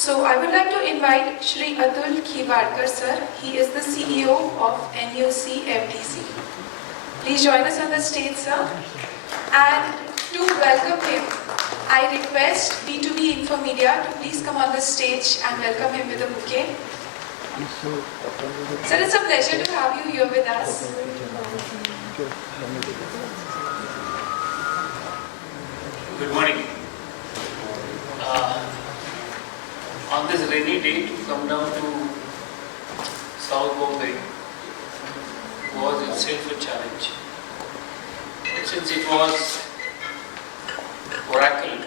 So I would like to invite Shri Atul Khivarkar sir. He is the CEO of UCBs. Please join us on the stage, sir. And to welcome him, I request B2B Infomedia to please come on the stage and welcome him with a bouquet. Sir, it's a pleasure to have you here with us. Good morning. On this rainy day, to come down to South Bombay was itself a challenge. Since it was Oracle,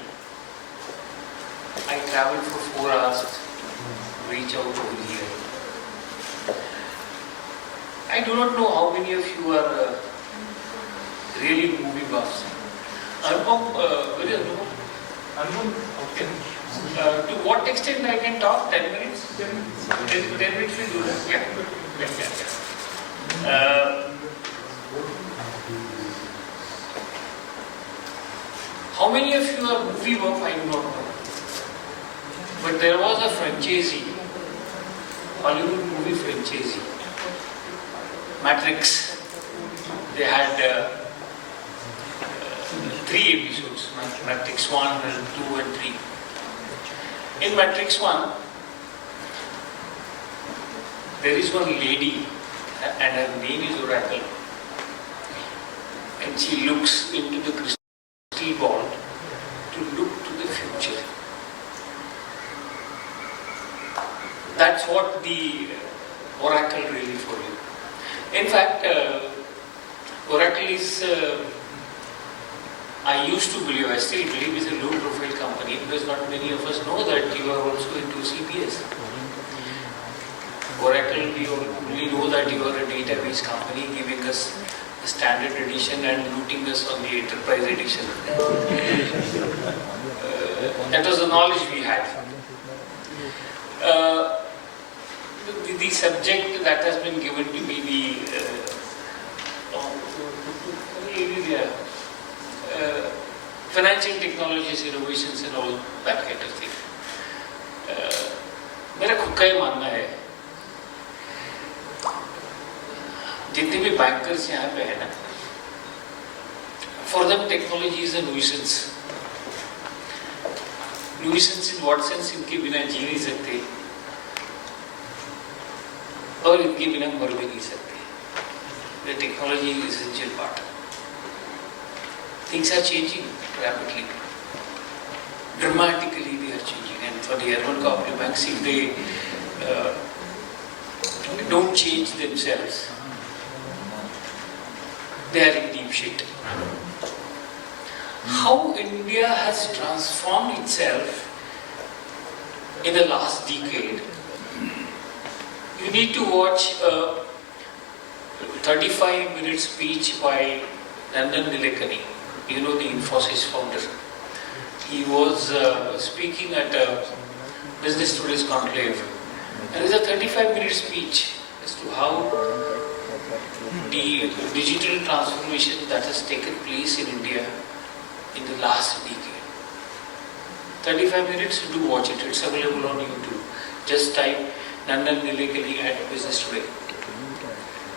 I travelled for 4 hours to reach out over here. I do not know how many of you are really movie buffs. Anupam, where is Anupam? Okay. To what extent I can talk? 10 minutes? 10 minutes will do that? Yeah. How many of you are movie buff? I do not know. But there was a franchisee, Hollywood movie franchisee, Matrix. They had 3 episodes, Matrix 1, and 2 and 3. In Matrix 1, there is one lady and her name is Oracle, and she looks into the crystal ball to look to the future. That's what the Oracle really for you. In fact, Oracle is, I used to believe, I still believe, is a low profile company because not many of us know that you are also into UCBs. Oracle, we only know that you are a database company giving us the standard edition and looting us on the enterprise edition. That was the knowledge we had. The subject that has been given to me, financial technologies, innovations and all that kind of thing. मेरा खुद का ही मानना है जितने भी bankers यहाँ पे है ना, for them technology is a nuisance. Nuisance in what sense? इनके बिना जी नहीं सकते और इनके बिना मर भी नहीं सकते. The technology is an essential part. Things are changing rapidly. Dramatically they are changing, and for the urban cooperative banks, if they don't change themselves, they are in deep shit. How India has transformed itself in the last decade, you need to watch a 35-minute speech by Nandan Nilekani. You know, the Infosys founder. He was speaking at a Business Today's conclave. And it's a 35-minute speech as to how the digital transformation that has taken place in India in the last decade. 35 minutes, do watch it. It's available on YouTube. Just type Nandan Nilekani at Business Today.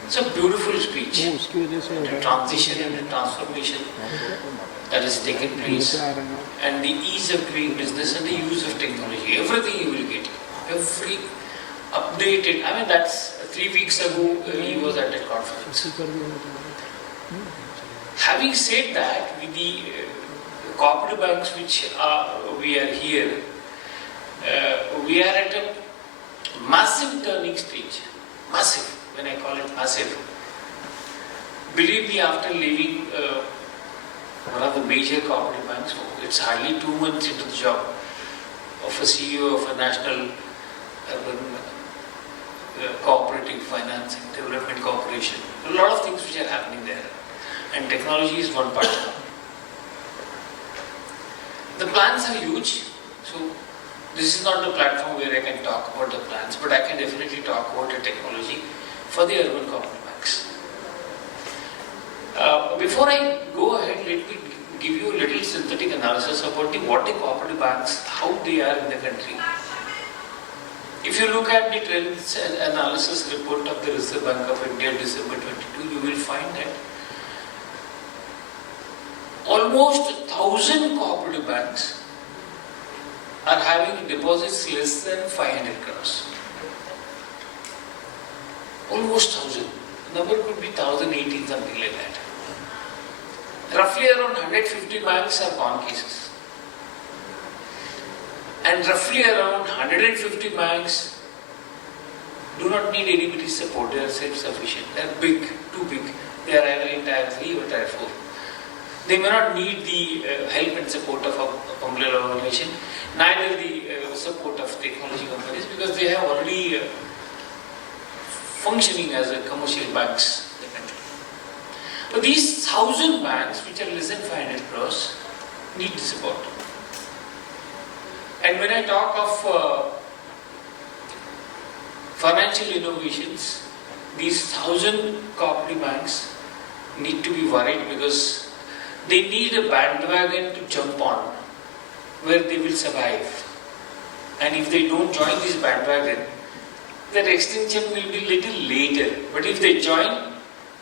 It's a beautiful speech. The transition and the transformation that has taken place, and the ease of doing business and the use of technology. Everything you will get. Every updated. I mean, that's 3 weeks ago he was at that conference. Having said that, with the cooperative banks which we are here, we are at a massive turning stage. Massive. When I call it massive. Believe me, after leaving one of the major cooperative banks, it's hardly 2 months into the job of a CEO of a national urban cooperative finance and development corporation. A lot of things which are happening there, and technology is one part. The plans are huge, so this is not the platform where I can talk about the plans, but I can definitely talk about the technology for the urban cooperative banks. Before I go ahead, let me give you a little synthetic analysis about what the cooperative banks, how they are in the country. If you look at the trends and analysis report of the Reserve Bank of India December 22, you will find that almost 1,000 cooperative banks are having deposits less than 500 crores. Almost 1,000. The number could be 1,018, something like that. Roughly around 150 banks are gone cases. And roughly around 150 banks do not need anybody's support. They are self-sufficient. They are big, too big. They are either in tier 3 or tier 4. They may not need the help and support of a umbrella organization, neither the support of technology companies, because they have already functioning as a commercial banks in the country. But these 1,000 banks, which are less than 500 crores, need the support. And when I talk of financial innovations, these 1,000 cooperative banks need to be worried because they need a bandwagon to jump on where they will survive. And if they don't join this bandwagon, their extinction will be little later. But if they join,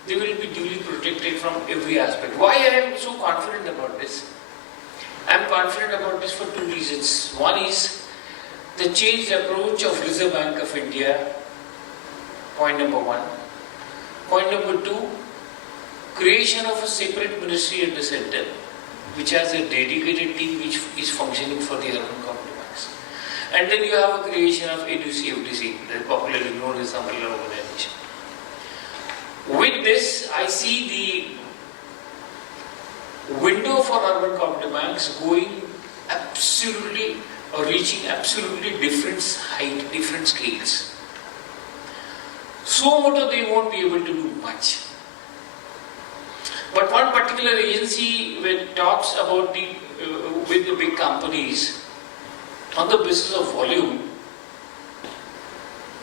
they will be duly protected from every aspect. Why I am so confident about this? I am confident about this for two reasons. One is the changed approach of Reserve Bank of India, point number one. Point number two, creation of a separate ministry at the center, which has a dedicated team which is functioning for the urban cooperative banks. And then you have a creation of UCBs, popularly known as umbrella organization. With this, I see the window for urban cooperative banks going absolutely or reaching absolutely different height, different scales. So much they won't be able to do much. But one particular agency, when it talks about with the big companies, on the basis of volume,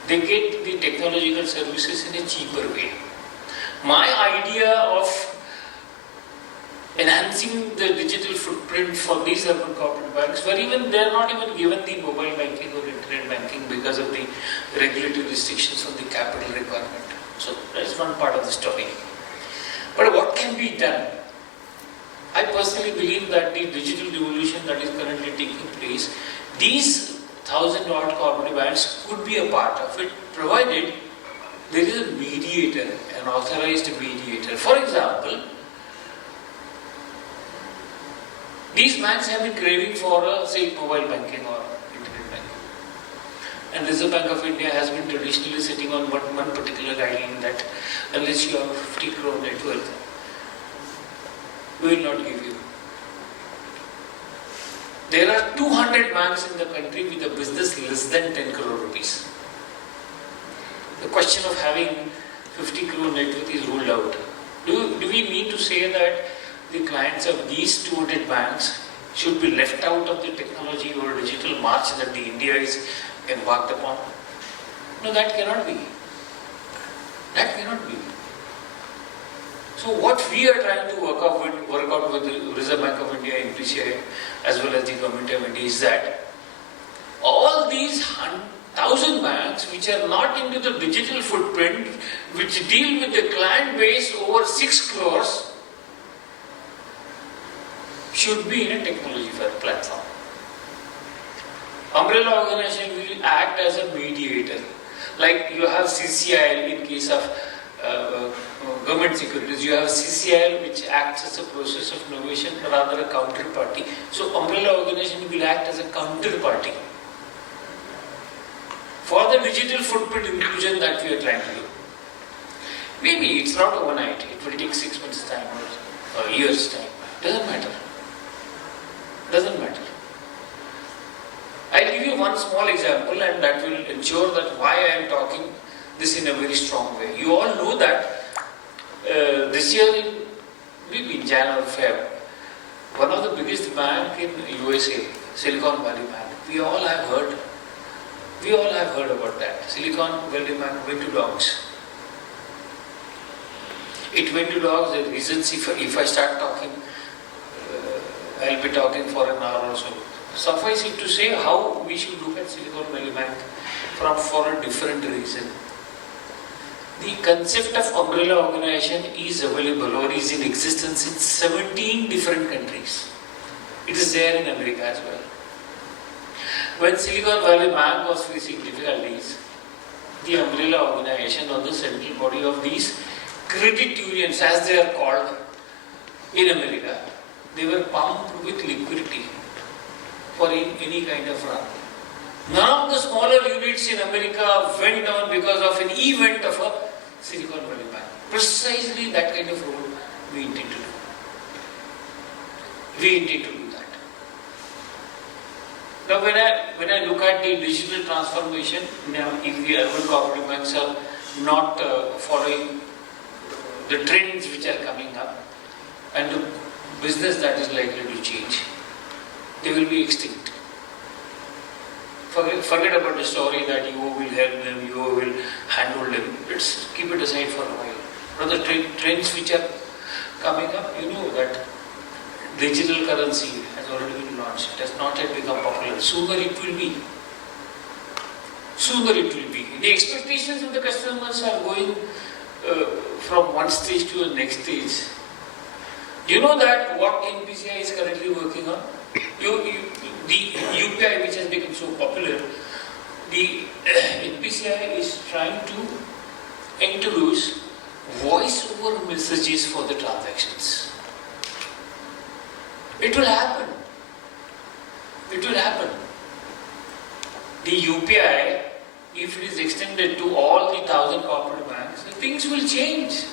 they get the technological services in a cheaper way. My idea of enhancing the digital footprint for these urban cooperative banks, where even they are not even given the mobile banking or internet banking because of the regulatory restrictions on the capital requirement. So that is one part of the story. But what can be done? I personally believe that the digital revolution that is currently taking place, these 1,000-odd cooperative banks could be a part of it, provided there is a mediator, an authorized mediator. For example, these banks have been craving for, say, mobile banking or internet banking. And Reserve Bank of India has been traditionally sitting on one particular guideline that unless you have a 50 crore net worth, we will not give you. There are 200 banks in the country with a business less than 10 crore rupees. The question of having 50 crore net worth is ruled out. Do we mean to say that the clients of these 200 banks should be left out of the technology or digital march that the India is embarked upon? No, that cannot be. That cannot be. So what we are trying to work out with the Reserve Bank of India, NPCI, as well as the Government of India, is that all these 1,000 banks which are not into the digital footprint, which deal with the client base over 6 crores, should be in a technology platform. Umbrella organization will act as a mediator. Like you have CCIL in case of government securities, you have CCIL which acts as a process of innovation, rather a counterparty. So umbrella organization will act as a counterparty for the digital footprint inclusion that we are trying to do. Maybe it's not overnight, it will take 6 months time or a year's time. Doesn't matter. Doesn't matter. I'll give you one small example and that will ensure that why I am talking this in a very strong way. You all know that this year in Jan or Feb, one of the biggest bank in USA, Silicon Valley Bank, we all have heard about that. Silicon Valley Bank went to dogs. It went to dogs. The reasons, if I start talking, I'll be talking for an hour or so. Suffice it to say how we should look at Silicon Valley Bank for a different reason. The concept of umbrella organization is available or is in existence in 17 different countries. It is there in America as well. When Silicon Valley Bank was facing difficulties, the umbrella organization or the central body of these credit unions, as they are called in America, they were pumped with liquidity for any kind of run. None of the smaller units in America went down because of an event of a Silicon Valley Bank. Precisely that kind of role we intend to do. We intend to do that. Now when I look at the digital transformation, now if the urban cooperative banks are not following the trends which are coming up and the business that is likely to change, they will be extinct. Forget about the story that you will help them, you will handle them. Let's keep it aside for a while. But the trends which are coming up, you know that digital currency has already been launched. It has not yet become popular. Sooner it will be. Sooner it will be. The expectations of the customers are going from one stage to the next stage. You know that what NPCI is currently working on? The UPI which has become so popular, the NPCI is trying to introduce voice over messages for the transactions. It will happen. It will happen. The UPI, if it is extended to all the 1,000 cooperative banks, things will change.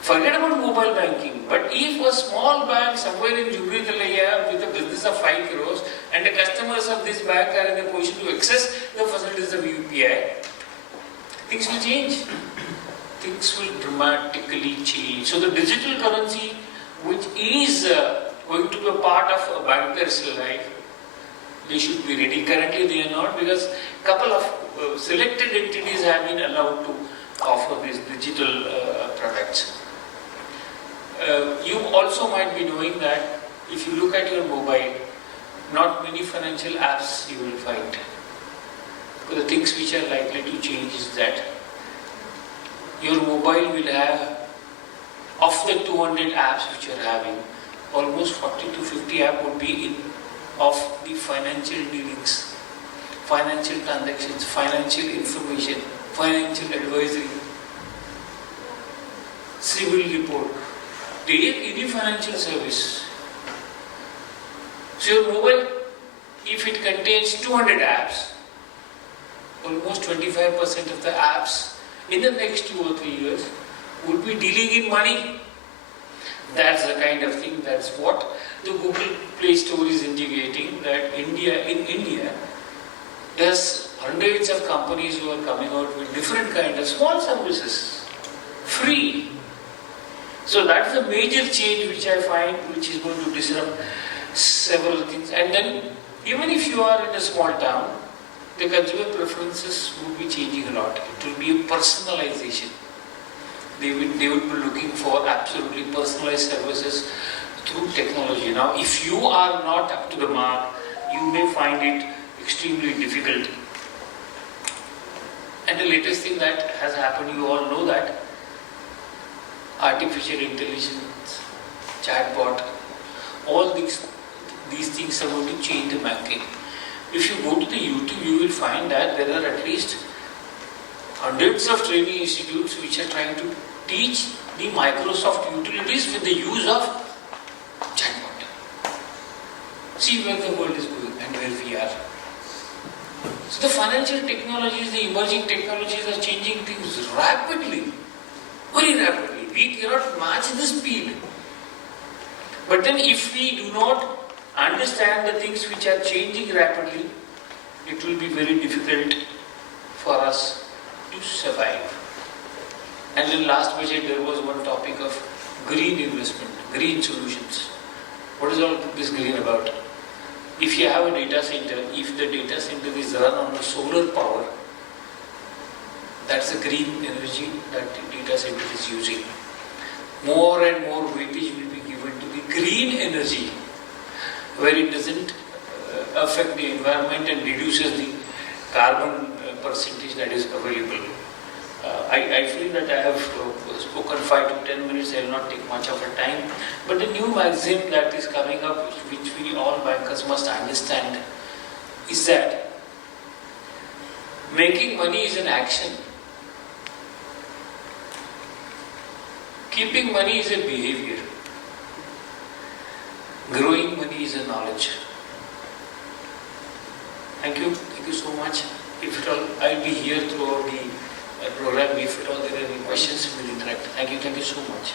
Forget about mobile banking, but if a small bank somewhere in Jubri Talaya with a business of 5 crores and the customers of this bank are in a position to access the facilities of UPI, things will change. Things will dramatically change. So the digital currency, which is going to be a part of a banker's life, they should be ready. Currently they are not, because a couple of selected entities have been allowed to offer these digital products. You also might be knowing that if you look at your mobile, not many financial apps you will find. But the things which are likely to change is that your mobile will have, of the 200 apps which you are having, almost 40 to 50 apps would be in of the financial dealings, financial transactions, financial information, financial advisory, civil report. Take any financial service. So your mobile, if it contains 200 apps, almost 25% of the apps in the next 2 or 3 years would be dealing in money. That's the kind of thing, that's what the Google Play Store is indicating, that in India, there's hundreds of companies who are coming out with different kind of small services, free. So that's a major change which I find, which is going to disrupt several things. And then, even if you are in a small town, the consumer preferences would be changing a lot. It will be a personalization. They would be looking for absolutely personalized services through technology. Now, if you are not up to the mark, you may find it extremely difficult. And the latest thing that has happened, you all know that artificial intelligence, chatbot, all these things are going to change the banking. If you go to the YouTube, you will find that there are at least hundreds of training institutes which are trying to teach the Microsoft utilities with the use of chatbot. See where the world is going and where we are. So the financial technologies, the emerging technologies are changing things rapidly, very rapidly. We cannot match the speed. But then if we do not understand the things which are changing rapidly, it will be very difficult for us to survive. And in last budget there was one topic of green investment, green solutions. What is all this green about? If you have a data center, if the data center is run on a solar power, that's the green energy that the data center is using. More and more weightage will be given to the green energy, where it doesn't affect the environment and reduces the carbon percentage that is available. I feel that I have spoken 5 to 10 minutes, I will not take much of a time. But the new maxim that is coming up, which we all bankers must understand, is that making money is an action. Keeping money is a behavior. Growing money is a knowledge. Thank you so much. If at all, I'll be here throughout the program. If at all there are any questions, we'll interact. Thank you so much.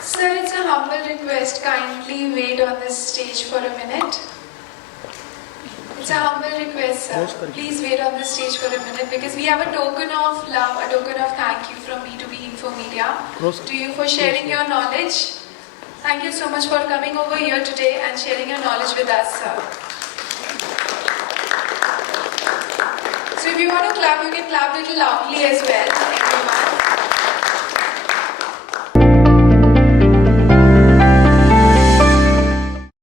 Sir, it's a humble request. Kindly wait on this stage for a minute. It's a humble request, sir. Please wait on this stage for a minute because we have a token of love, a token of thank you from B2B Infomedia to you for sharing your knowledge. Thank you so much for coming over here today and sharing your knowledge with us, sir. So if you want to clap, you can clap a little loudly as well, everyone.